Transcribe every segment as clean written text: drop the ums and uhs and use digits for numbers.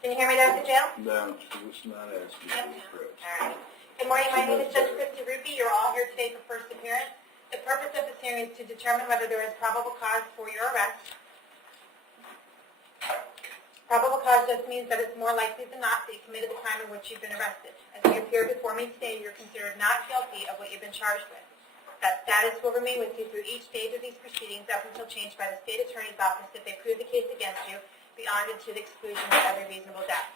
Can you hear me, Dr. Jill? No, it's not asking. Yep. All right. Good morning. My name is Judge Ruppe. You're all here today for first appearance. The purpose of this hearing is to determine whether there is probable cause for your arrest. Probable cause just means that it's more likely than not that you committed the crime in which you've been arrested. As you appear before me today, you're considered not guilty of what you've been charged with. That status will remain with you through each stage of these proceedings up until changed by the state attorney's office if they prove the case against you beyond and to the exclusion of every reasonable doubt.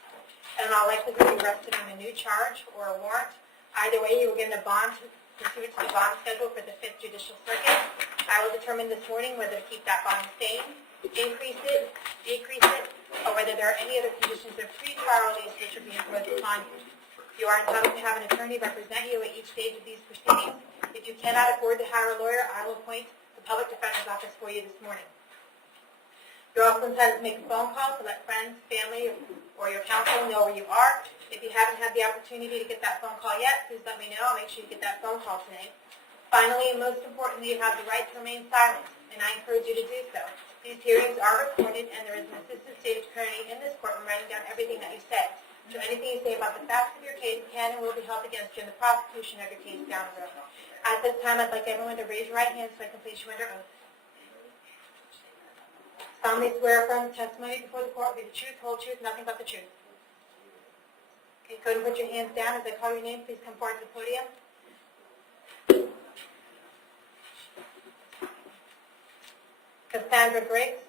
And in all likelihood, you're arrested on a new charge or a warrant. Either way, you will get a bond pursuant to the bond schedule for the 5th Judicial Circuit. I will determine this morning whether to keep that bond same, increase it, decrease it, or whether there are any other conditions of pre-trial release which will be imposed upon you. You are entitled to have an attorney represent you at each stage of these proceedings. If you cannot afford to hire a lawyer, I will appoint the public defender's office for you this morning. You're also entitled to make a phone call to let friends, family, or your counsel know where you are. If you haven't had the opportunity to get that phone call yet, please let me know. I'll make sure you get that phone call today. Finally, and most importantly, you have the right to remain silent, and I encourage you to do so. These hearings are recorded, and there is an assistant state attorney in this courtroom writing down everything that you say. So anything you say about the facts of your case can and will be held against you in the prosecution of your case down the road. At this time, I'd like everyone to raise your right hand so I can place you under oath. Solemnly swear affirm the testimony before the court will be the truth, whole truth, nothing but the truth. Okay, go ahead and put your hands down. As I call your name, please come forward to the podium. Cassandra Briggs.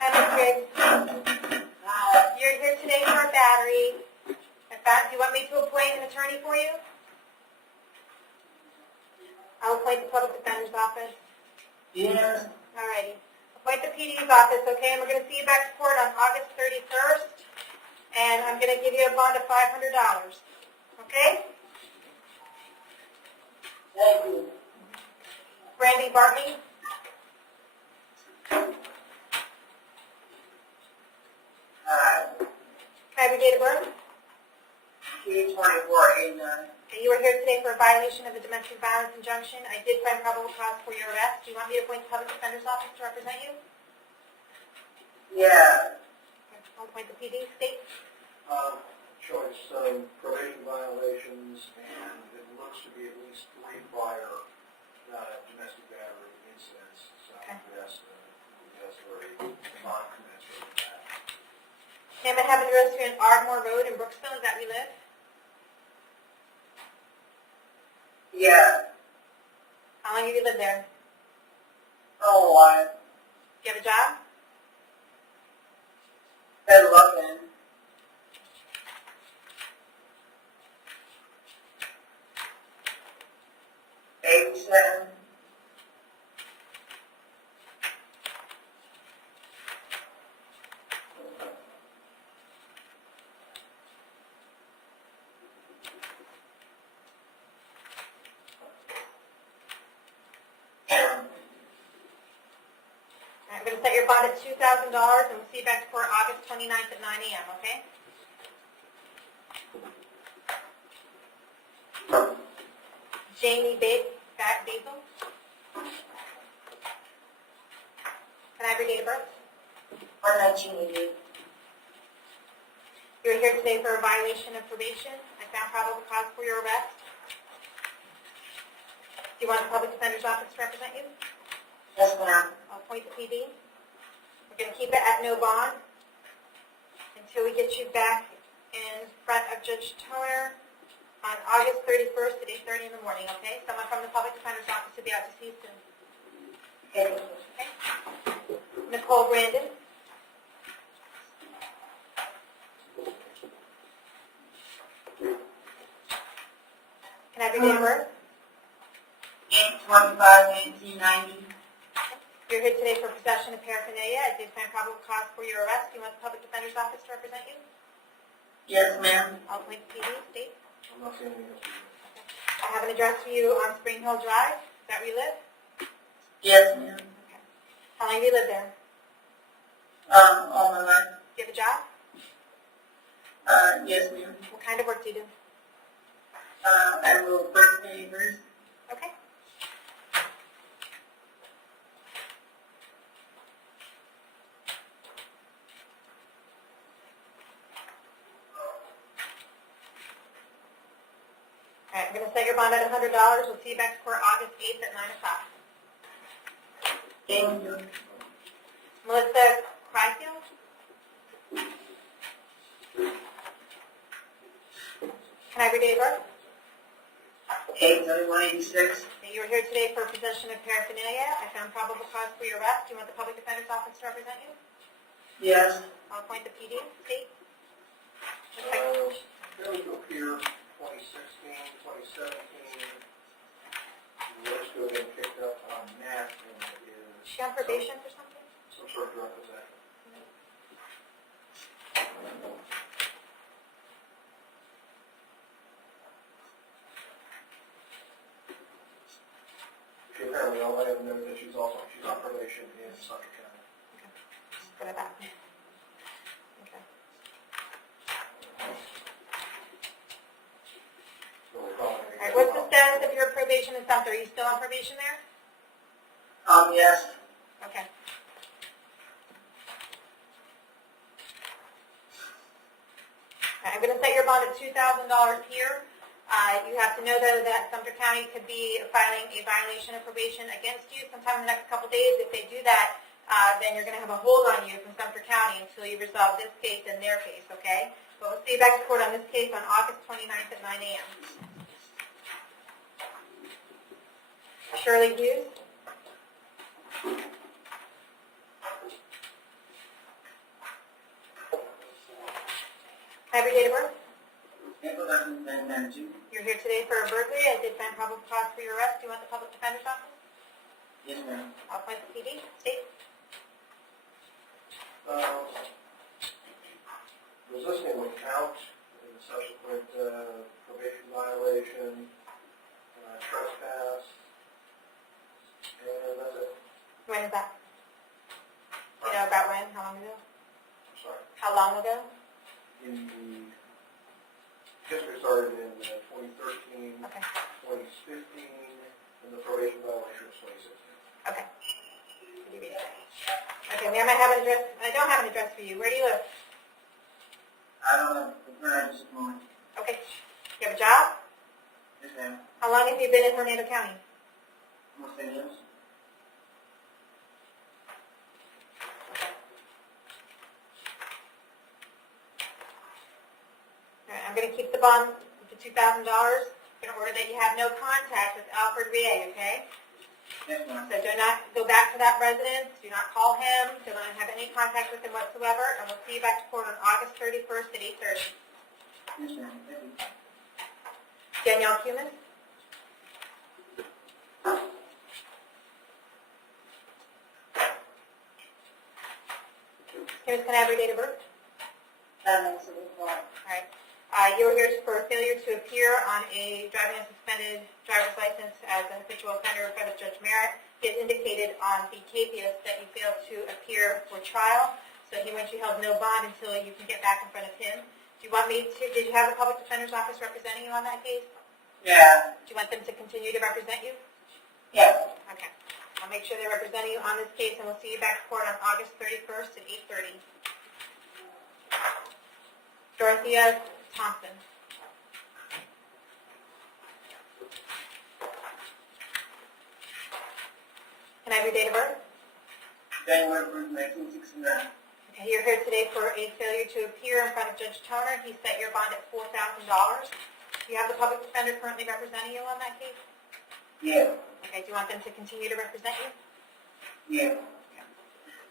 Hi, Ms. Briggs. You're here today for a battery. In fact, do you want me to appoint an attorney for you? I'll appoint the public defender's office. Yes. All righty. Appoint the PD's office, okay? And we're going to see you back to court on August 31st. And I'm going to give you a bond of $500. Okay? Thank you. Brandy Bartley. Can I have your date of birth? 2/24/89. And you were here today for a violation of the domestic violence injunction. I did find probable cause for your arrest. Do you want me to appoint the public defender's office to represent you? Yeah. I'll appoint the PD. State. Choice, so probation violations, and it looks to be at least 3 prior domestic battery incidents. So Okay. yes, for a bond commensurate with that. Him and have an address here in Ardmore Road in Brooksville. Is that where you live? Yeah. How long have you lived there? Oh, why? Do you have a job? Been looking. Babysitting. I'm going to set your bond at $2,000, and we'll see you back to court August 29th at 9 a.m., okay? Jamie Basil. Can I have your date of birth? 1980. You're here today for a violation of probation. I found probable cause for your arrest. Do you want the public defender's office to represent you? Yes, ma'am. I'll appoint the PD. We're going to keep it at no bond until we get you back in front of Judge Toner on August 31st at 8:30 in the morning, okay? Someone from the public defender's office will be out to see you soon. Okay. Okay? Nicole Brandon. Can I have your date of birth? 8/25/1990. You're here today for possession of paraphernalia. I did find probable cause for your arrest. Do you want the public defender's office to represent you? Yes, ma'am. I'll appoint the PD. State. I'm not saying anything else. I have an address for you on Spring Hill Drive. Is that where you live? Yes, ma'am. Okay. How long have you lived there? All my life. Do you have a job? Yes, ma'am. What kind of work do you do? I will put favors. Okay. All right, I'm going to set your bond at $100. We'll see you back to court August 8th at 9 o'clock. Thank you. Melissa Cryfield? Can I have your date of birth? 8/31/86. Okay, you were here today for possession of paraphernalia. I found probable cause for your arrest. Do you want the public defender's office to represent you? Yes. I'll appoint the PD. State. There we go here, 2016, 2017. Let's go ahead and pick up on that. And Is she on probation for something? some sort of drug possession. She apparently, all I have noted that she's on probation in Suffolk County. Put it back. Okay. So we're calling All right, what's the status of your probation in Sumter? Are you still on probation there? Yes. Okay. I'm going to set your bond at $2,000 here. You have to know, though, that Sumter County could be filing a violation of probation against you sometime in the next couple days. If they do that, then you're going to have a hold on you from Sumter County until you resolve this case and their case, okay? But we'll see you back to court on this case on August 29th at 9 a.m. Shirley Hughes? Have your date of birth? April 2022. You're here today for a burglary. I did find probable cause for your arrest. Do you want the public defender's office? Yes, ma'am. I'll appoint the PD. State. Resisting would count in the subsequent probation violation, trespass, and that's it. When is that? Do you know about when? How long ago? I'm sorry. How long ago? In the history started in 2013, Okay. 2015, and the probation violation was 2016. Okay. Could you read it? Okay, ma'am, I have an address. I don't have an address for you. Where do you live? I don't have the current at this moment. Okay. You have a job? Yes, ma'am. How long have you been in Hernando County? Almost 10 years. All right, I'm going to keep the bond to $2,000 in order that you have no contact with Alfred Rie, okay? Yes, ma'am. So do not go back to that residence. Do not call him. Do not have any contact with him whatsoever. And we'll see you back to court on August 31st at 8:30. Yes, ma'am. Thank you. Danielle Cumin? Cumin, can I have your date of birth? All right. You were here for failure to appear on a driving unsuspended driver's license as an habitual offender in front of Judge Merritt. He has indicated on the capias that you failed to appear for trial, so he wants you held no bond until you can get back in front of him. Do you want me to, did you have the public defender's office representing you on that case? Yeah. Do you want them to continue to represent you? Yes. Okay. I'll make sure they're representing you on this case, and we'll see you back to court on August 31st at 8:30. Dorothea Thompson. Can I have your date of birth? January 1st, 1969. Okay, you're here today for a failure to appear in front of Judge Toner. He set your bond at $4,000. Do you have the public defender currently representing you on that case? Yeah. Okay, do you want them to continue to represent you? Yeah.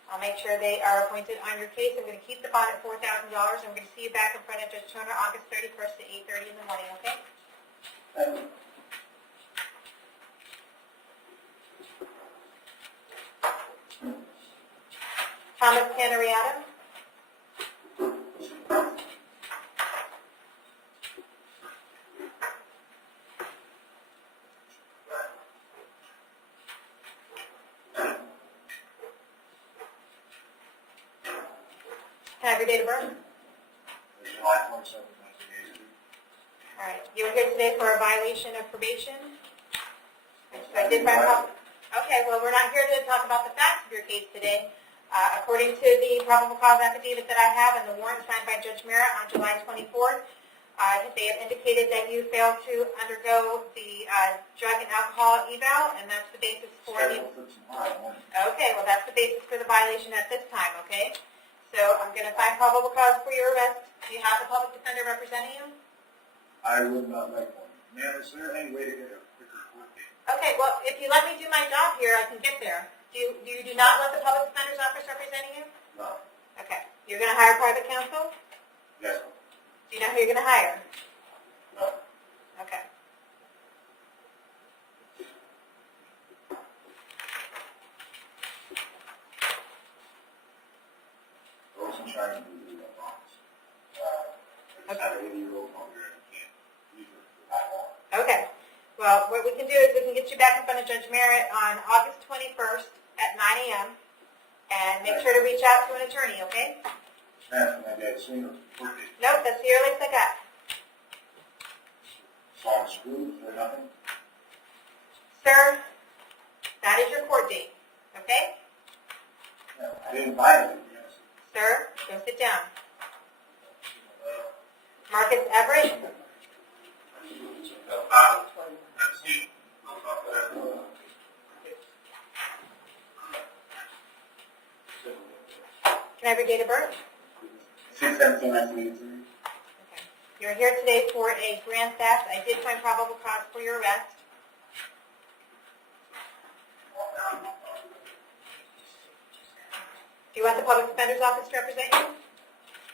I'll make sure they are appointed on your case. I'm going to keep the bond at $4,000. I'm going to see you back in front of Judge Toner August 31st at 8:30 in the morning, okay? Thank you. Thomas Canariato. Can I have your date of birth? July 27, 1982. All right. You were here today for a violation of probation? So I did find out. Okay, well, we're not here to talk about the facts of your case today. According to the probable cause affidavit that I have and the warrant signed by Judge Merritt on July 24th, they have indicated that you failed to undergo the drug and alcohol eval, and that's the basis for the... Okay, well, that's the basis for the violation at this time, okay? So I'm going to find probable cause for your arrest. Do you have the public defender representing you? I would not like one. Ma'am, is there any way to get a quicker court date? Okay, well, if you let me do my job here, I can get there. You do not want the public defender's office representing you? No. Okay. You're going to hire private counsel? Yes. Do you know who you're going to hire? No. Okay. I wasn't trying to do the bonds. I just had an 80-year-old mother and can't leave her for that long. Okay. Well, what we can do is we can get you back in front of Judge Merritt on August 21st at 9 a.m. and make sure to reach out to an attorney, okay? Ma'am, can I get a single court date? Nope, that's the earliest I got. So I'm screwed for nothing? Sir, that is your court date, okay? No, I didn't violate it, yes. Sir, go sit down. Marcus Everett, That's you. I'll talk to that. can I have your date of birth? 6/17/1983. Okay. You're here today for a grand theft. I did find probable cause for your arrest. Do you want the public defender's office to represent you?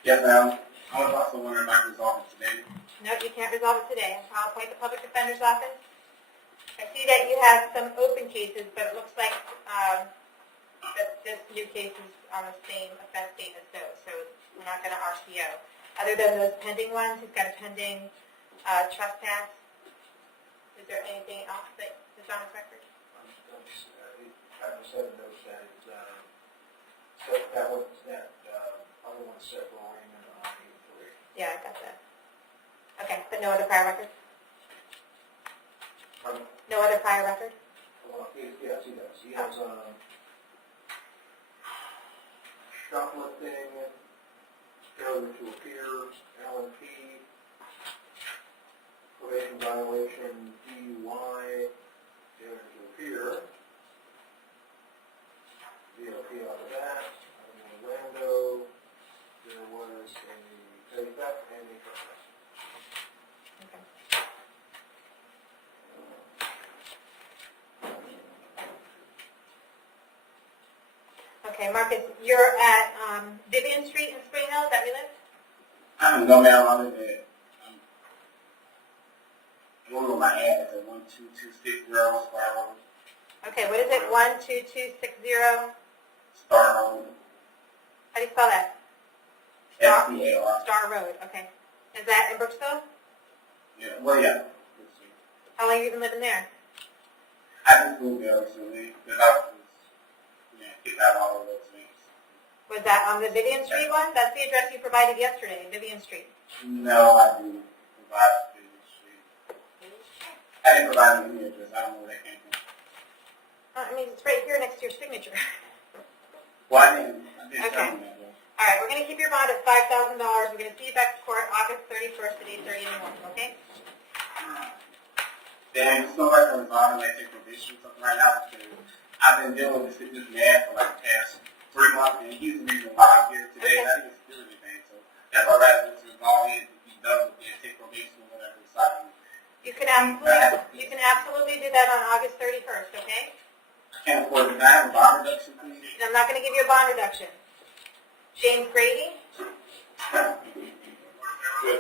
Yes, ma'am. I was also wondering about this office today. No, you can't resolve it today. I'll appoint the public defender's office. I see that you have some open cases, but it looks like that this new case is on the same offense date as those, so we're not going to RCO. Other than those pending ones, he's got a pending trespass. Is there anything else that is on his record? I just had a note that it's, that was, that other one set for Raymond on 83. Yeah, I got that. Okay, but no other prior record? Pardon? No other prior record? Well, yes, he does. He has shoplifting, failure to appear, LNP, probation violation, DUI, failure to appear, DLP out of that, Orlando, there was a petty theft and a trespass. Okay, Marcus, you're at Vivian Street in Spring Hill, is that where you live? I don't know, ma'am. I live at, I don't know my address at 12260 Star Road. Okay, what is it, 12260? Star Road. How do you spell that? S-T-A-R. Star Road, okay. Is that in Brooksville? Yeah, well, yeah. How long have you been living there? I just moved there recently because I was, kicked out all of those things. Was that on the Vivian Street one? That's the address you provided yesterday, Vivian Street. No, I didn't provide the street. I didn't provide any address. I don't know where that came from. I mean, it's right here next to your signature. Well, I didn't Okay. tell them that, though. All right, we're going to keep your bond at $5,000. We're going to see you back to court August 31st at 8:30 in the morning, okay? Damn, it's so like I'm resolving like take probation or something right now because I've been dealing with this man for like the past 3 months and he's the reason why I'm here today. Okay. I didn't do anything, so that's why I'd rather just resolve it and be done with it, take probation or whatever. So You can absolutely do that on August 31st, okay? I can't afford it. Can I have a bond reduction, please? And I'm not going to give you a bond reduction. James Grady? We have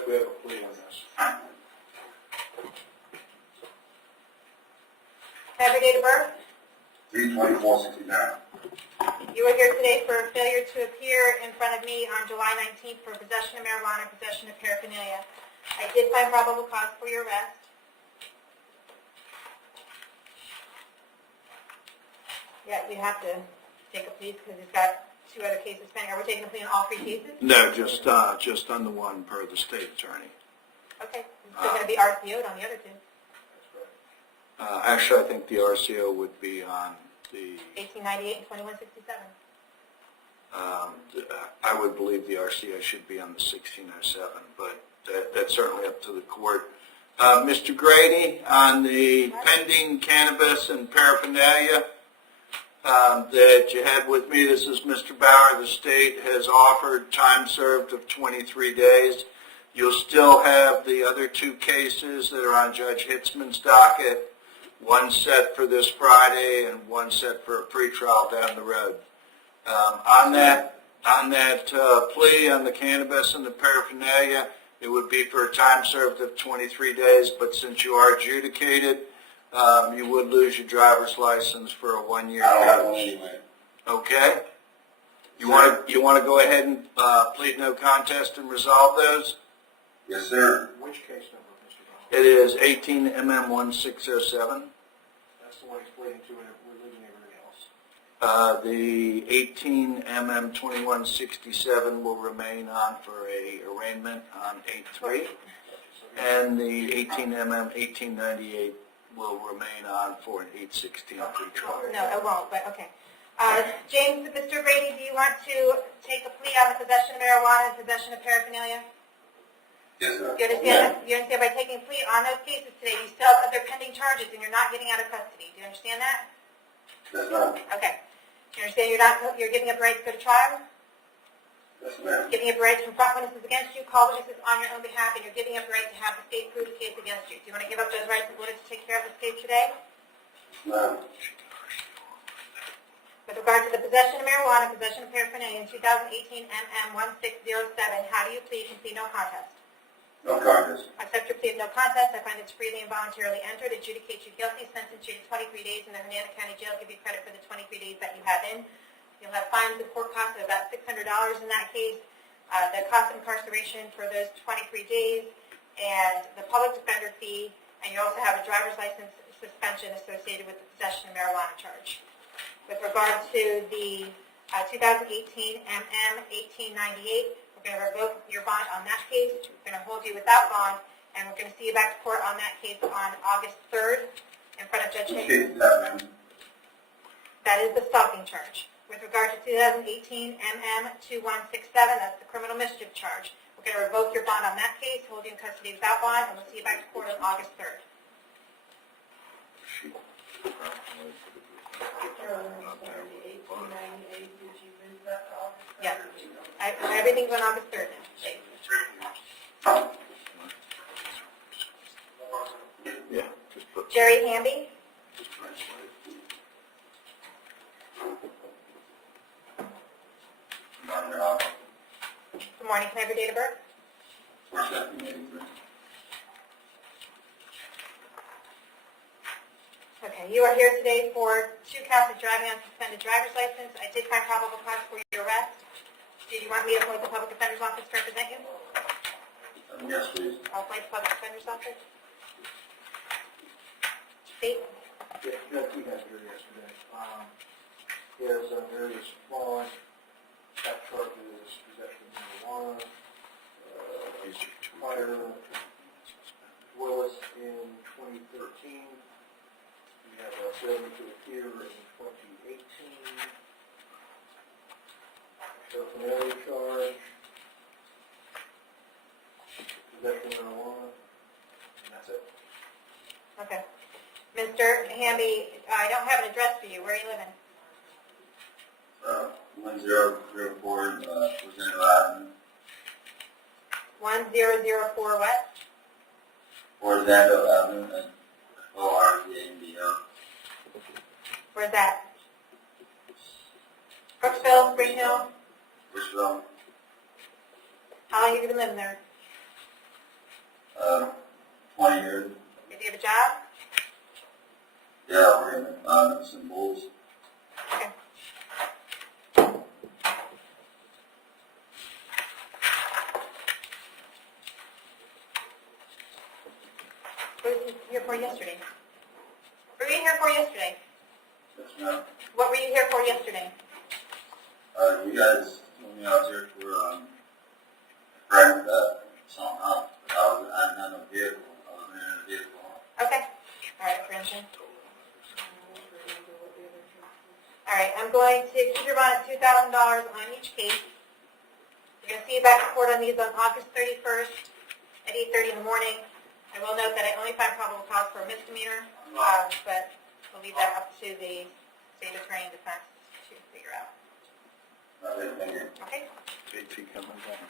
a plea on this. Have your date of birth? 3/24/69. You are here today for failure to appear in front of me on July 19th for possession of marijuana, possession of paraphernalia. I did find probable cause for your arrest. Yeah, you have to take a plea because he's got 2 other cases pending. Are we taking a plea on all 3 cases? No, just on the one per the state attorney. Okay, it's still going to be RCO'd on the other two. That's correct. Actually, I think the RCO would be on the, 1898 and 2167. I would believe the RCO should be on the 1607, but that's certainly up to the court. Mr. Grady, on the pending cannabis and paraphernalia that you had with me, this is Mr. Bauer. The state has offered time served of 23 days. You'll still have the other two cases that are on Judge Hitzman's docket, one set for this Friday and one set for a pretrial down the road. On that plea on the cannabis and the paraphernalia, it would be for a time served of 23 days, but since you are adjudicated, you would lose your driver's license for a 1 year. I don't have one anyway. Okay? You want to go ahead and plead no contest and resolve those? Yes, sir. Which case number, Mr. Bauer? It is 18 MM1607. That's the one he's pleading to, and we're losing everything else. The 18 MM2167 will remain on for a arraignment on 8/3, and the 18 MM 1898 will remain on for an 8/16 pretrial. No, it won't, but okay. James, Mr. Grady, do you want to take a plea on the possession of marijuana and possession of paraphernalia? Yes, sir. You understand? You understand by taking a plea on those cases today, you still have other pending charges and you're not getting out of custody. Do you understand that? Yes, ma'am. Okay. You understand you're giving up the right to go to trial? Yes, ma'am. Giving up the right to confront witnesses against you, call witnesses on your own behalf, and you're giving up the right to have the state prove a case against you. Do you want to give up those rights in order to take care of this case today? Ma'am. With regard to the possession of marijuana, possession of paraphernalia in 2018 MM1607, how do you plead and plead no contest? No contest. Accept your plea of no contest. I find it's freely and voluntarily entered, adjudicate you guilty, sentence you to 23 days in the Hernando County Jail, give you credit for the 23 days that you have in. You'll have fines and court costs of about $600 in that case, the cost of incarceration for those 23 days, and the public defender fee, and you also have a driver's license suspension associated with the possession of marijuana charge. With regard to the 2018 MM 1898, we're going to revoke your bond on that case. We're going to hold you without bond, and we're going to see you back to court on that case on August 3rd in front of Judge What Higgins. case is that, ma'am? That is the stalking charge. With regard to 2018 MM 2167, that's the criminal mischief charge. We're going to revoke your bond on that case, hold you in custody without bond, and we'll see you back to court on August 3rd. Yes. Everything's on August 3rd now. Yeah, just put. Jerry Hamby? Good morning. Can I have your date of birth? 4/2/83. Okay. You are here today for 2 counts of driving on suspended driver's license. I did find probable cause for your arrest. Did you want me to appoint the public defender's office to represent you? Yes, please. I'll appoint the public defender's office. State? Yeah, you had 2 guys here yesterday. He has various laws, theft charges, possession of marijuana, fire Willis in 2013. We have a failure to appear in 2018. Paraphernalia charge, possession of marijuana, and that's it. Okay. Mr. Hamby, I don't have an address for you. Where are you living? 1004, Rosendo Avenue. 1004 what? Rosendo Avenue, and ORZANDO. Where's that? Brooksville, Spring Hill? Richville. How long have you been living there? 20 years. Do you have a job? Yeah, we're in some bulls. Okay. What were you here for yesterday? What were you here for yesterday? Yes, ma'am. What were you here for yesterday? You guys told me I was here for, friend, something else. But I'm have no vehicle, other than a vehicle. Okay. All right, Brenton. All right, I'm going to keep your bond at $2,000 on each case. We're going to see you back in court on these on August 31st at 8:30 in the morning. I will note that I only find probable cause for a misdemeanor, but we'll leave that up to the state attorney and defense to figure out. Okay? JT coming down.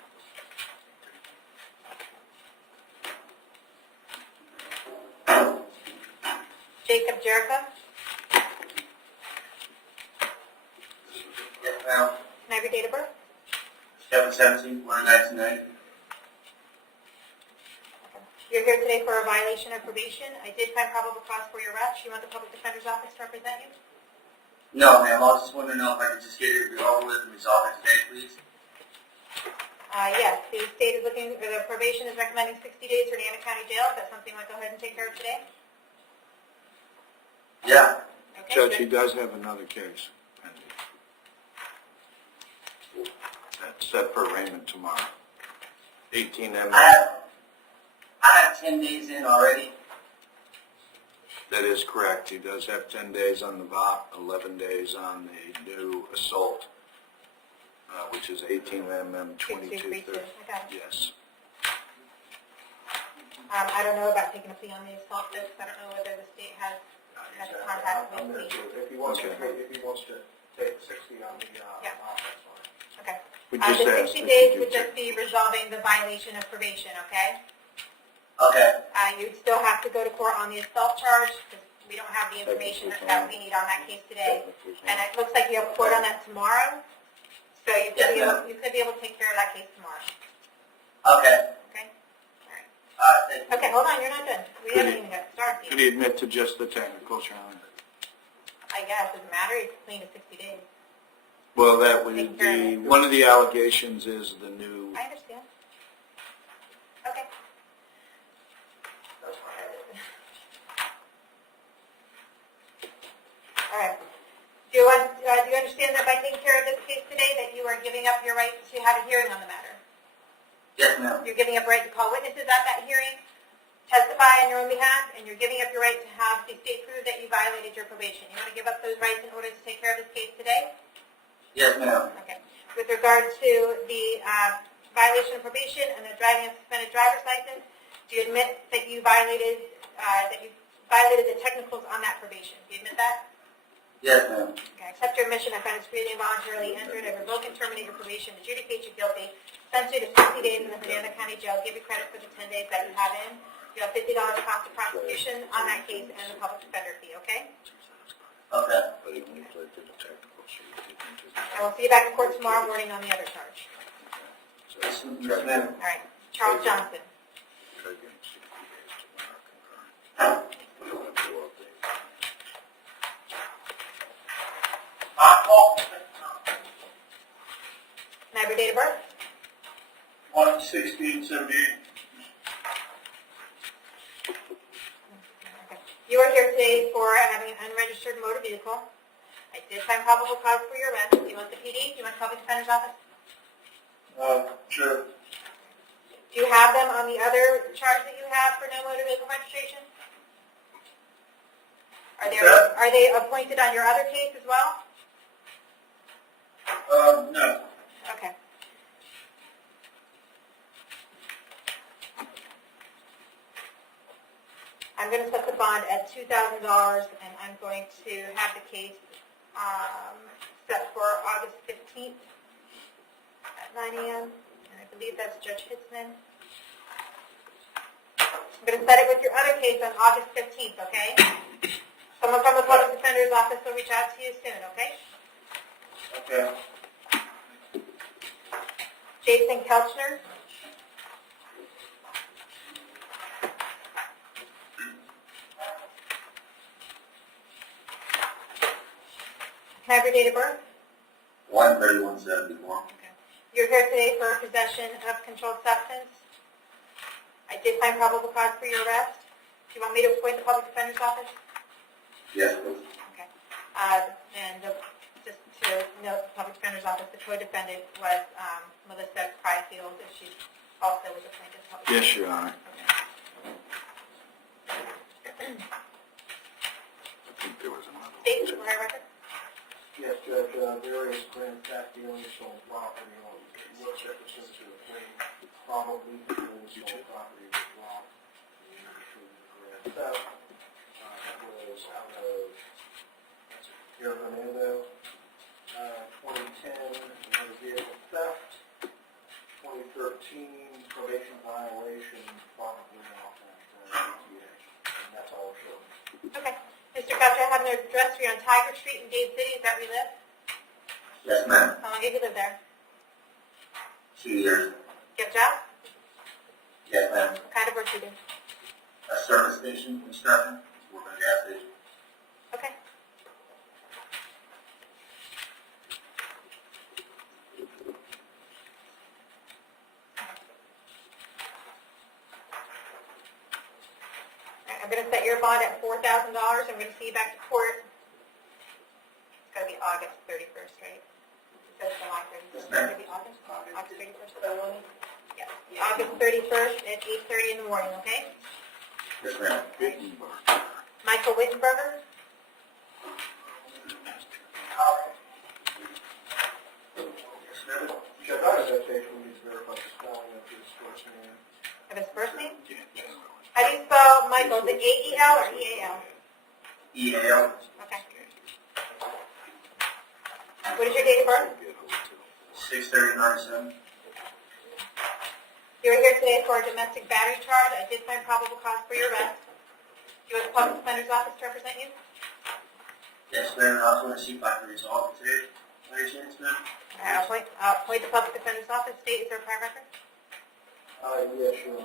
Jacob Jericho. Yes, ma'am. Can I have your date of birth? 7/17/1990. You're here today for a violation of probation. I did find probable cause for your arrest. You want the public defender's office to represent you? No, ma'am. I just want to know if I could just get it over with and resolve it today, please. Yes, the state is looking, or the probation is recommending 60 days for Indiana County Jail. Is that something you want to go ahead and take care of today? Yeah. Okay, Judge, he good. does have another case pending. That's set for arraignment tomorrow. 18 M. I have 10 days in already. That is correct. He does have 10 days on the VOP, 11 days on the new assault, which is 18 MM 2230. I got it. Yes. I don't know about taking a plea on the assault, though, because I don't know whether the state has contact I'm with there me. too. If he wants to, Okay. take 60 on the, Yeah. that's fine. Okay. We The just asked 60 if days you would could just be resolving the violation of probation, okay? Okay. You'd still have to go to court on the assault charge, because we don't have the information that we need on that case today. And it looks like you have court on that tomorrow, so you could, you could be able to take care of that case tomorrow. Okay. Okay? All right. Thank you. Okay, hold on, you're not done. We haven't even got started Could yet. he admit to just the technicals, Your Honor? I guess, doesn't matter, it's clean to 60 days. Well, that would be, one of the allegations is the new, I understand. Okay. All right. Do you understand that by taking care of this case today, that you are giving up your right to have a hearing on the matter? Yes, ma'am. You're giving up right to call witnesses at that hearing, testify on your own behalf, and you're giving up your right to have the state prove that you violated your probation. You want to give up those rights in order to take care of this case today? Yes, ma'am. Okay. With regard to the violation of probation and the driving a suspended driver's license, do you admit that you violated the technicals on that probation? Do you admit that? Yes, ma'am. Okay. Accept your admission. I find it's freely and voluntarily entered. I revoke and terminate your probation, adjudicate you guilty, sentence you to 60 days in the Indiana County Jail, give you credit for the 10 days that you have in. You have $50 cost of prosecution on that case and the public defender fee, okay? Okay. but he only pled to the technicals. So he didn't just- I will see you back in court tomorrow morning on the other charge. So Yes, try ma'am. All right. Charles Johnson. try getting 60 days tomorrow concurrent. We don't have to go up there. Can I have your date of birth? 1/16/78. Okay. You are here today for having an unregistered motor vehicle. I did find probable cause for your arrest. Do you want the PD? Do you want public defender's office? Sure. Do you have them on the other charge that you have for no motor vehicle registration? Are they appointed on your other case as well? No. Okay. I'm going to set the bond at $2,000, and I'm going to have the case set for August 15th at 9 a.m., and I believe that's Judge Hitzman. I'm going to set it with your other case on August 15th, okay? Someone from the Public Defender's Office will reach out to you soon, okay? Okay. Jason Kelchner. Can I have your date of birth? 1/31/74. You're here today for possession of controlled substance. I did find probable cause for your arrest. Do you want me to appoint the Public Defender's Office? Yes, please. Okay. Just to note, the Public Defender's Office, the co-defendant was Melissa Pryfield, and she also was appointed. Public Yes, Defender. Your Honor. Okay. think there was another one. State prior record? Yes, Judge, various grand fact dealings on property on what Jefferson to the claim, probably because stolen property was robbed. And the grand theft was out of here, Hernando. 2010, another vehicle theft. 2013, probation violation, probably off at ETA. And that's all we're showing. Okay. Mr. Couch, I have an address for you on Tiger Street in Dade City. Is that where you live? Yes, ma'am. How long have you lived there? 2 years. You have a job? Yes, ma'am. What kind of work do you do? A service station construction, work on a gas station. Okay. I'm going to set your bond at $4,000. I'm going to see you back to court. It's going to be August 31st, right? Instead of July 31st. It's going to be August 31st. Yeah. August 31st at 8:30 in the morning, okay? Yes, ma'am. Michael Wittenberger? Judge, I have that station, we need to verify the spelling of his first name. Of his first name? Yeah, generally. How do you spell Michael? Is it A-E-L or E-A-L? EAL. Okay. What is your date of birth? 6/30/97. You're here today for a domestic battery charge. I did find probable cause for your arrest. Do you want the public defender's office to represent you? Yes, ma'am. I was going to see if I could resolve it today. Any chance, ma'am? I'll appoint the public defender's office. State, is there a prior record? Yeah, sure.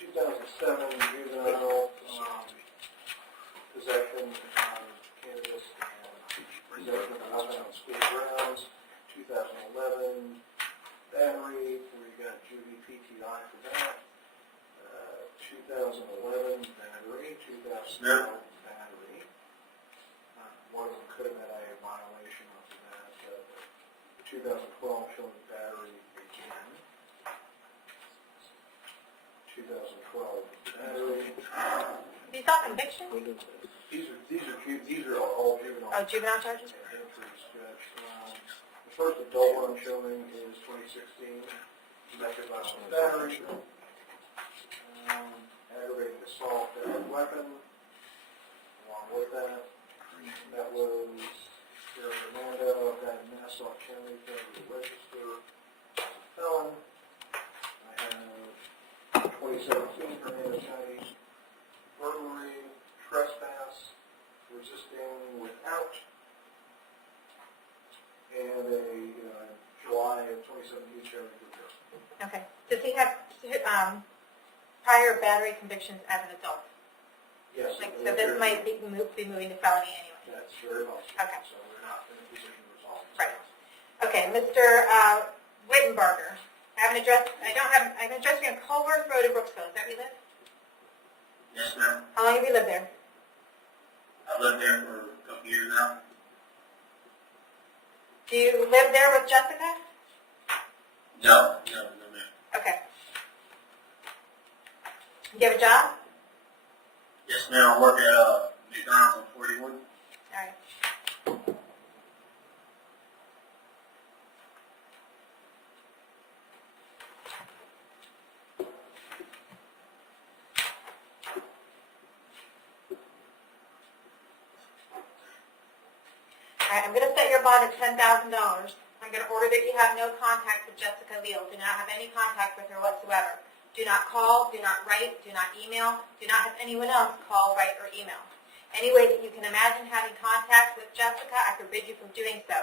2007 juvenile possession of cannabis and possession of weapon on school grounds. 2011 battery, we got juvie PTI for that. 2011 battery, 2012 battery. One of them could have had a violation of that. 2012 showing the battery again. 2012 battery. These all convictions? These are all juvenile. Oh, juvenile charges? The first adult one showing is 2016. Domestic violence battery. Aggravated assault with a weapon. Along with that, that was here in Hernando. I've got in Nassau County, federal register, felon. I have 2017 Hernando County burglary, trespass, resisting without, and a July of 2017 Chevy Cruiser. Okay. Does he have prior battery convictions as an adult? Yes. Like, so this might be moving to felony anyway. That's very much. Okay. So we're not in a position to resolve this. Right. Okay, Mr. Wittenberger. I have an address for you on Culver's Road in Brooksville. Is that where you live? Yes, ma'am. How long have you lived there? I've lived there for a couple years now. Do you live there with Jessica? No, ma'am. Okay. Do you have a job? Yes, ma'am. I work at McDonald's on 41. All right. All right, I'm going to set your bond at $10,000. I'm going to order that you have no contact with Jessica Leal. Do not have any contact with her whatsoever. Do not call, do not write, do not email, do not have anyone else call, write, or email. Any way that you can imagine having contact with Jessica, I forbid you from doing so.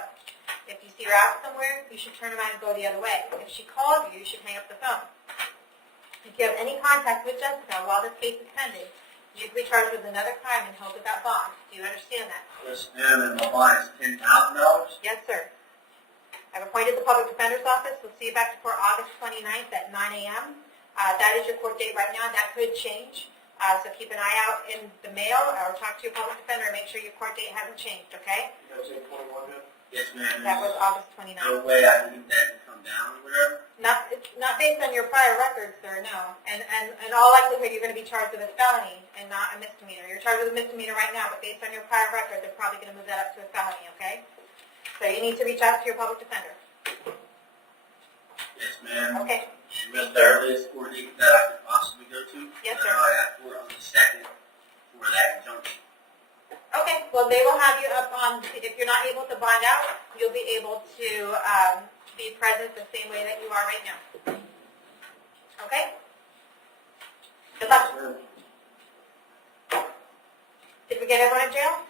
If you see her out somewhere, you should turn around and go the other way. If she calls you, you should hang up the phone. If you have any contact with Jessica while this case is pending, you could be charged with another crime and held without bond. Do you understand that? Yes, ma'am. And my bond is $10,000. Yes, sir. I've appointed the public defender's office. We'll see you back to court August 29th at 9 a.m. That is your court date right now. That could change. So keep an eye out in the mail or talk to your public defender and make sure your court date hasn't changed, okay? You guys say 21 yet? Yes, ma'am. That was August 29th. No way I can get that to come down or whatever. It's not based on your prior records, sir, no. And in all likelihood, you're going to be charged with a felony and not a misdemeanor. You're charged with a misdemeanor right now, but based on your prior record, they're probably going to move that up to a felony, okay? So you need to reach out to your public defender. Yes, ma'am. Okay. What's the earliest court date that I could possibly go to? Yes, sir. I got court on the 2nd for that injunction. Okay, well, they will have you up on, if you're not able to bond out, you'll be able to be present the same way that you are right now. Okay? Good luck. Did we get everyone in jail?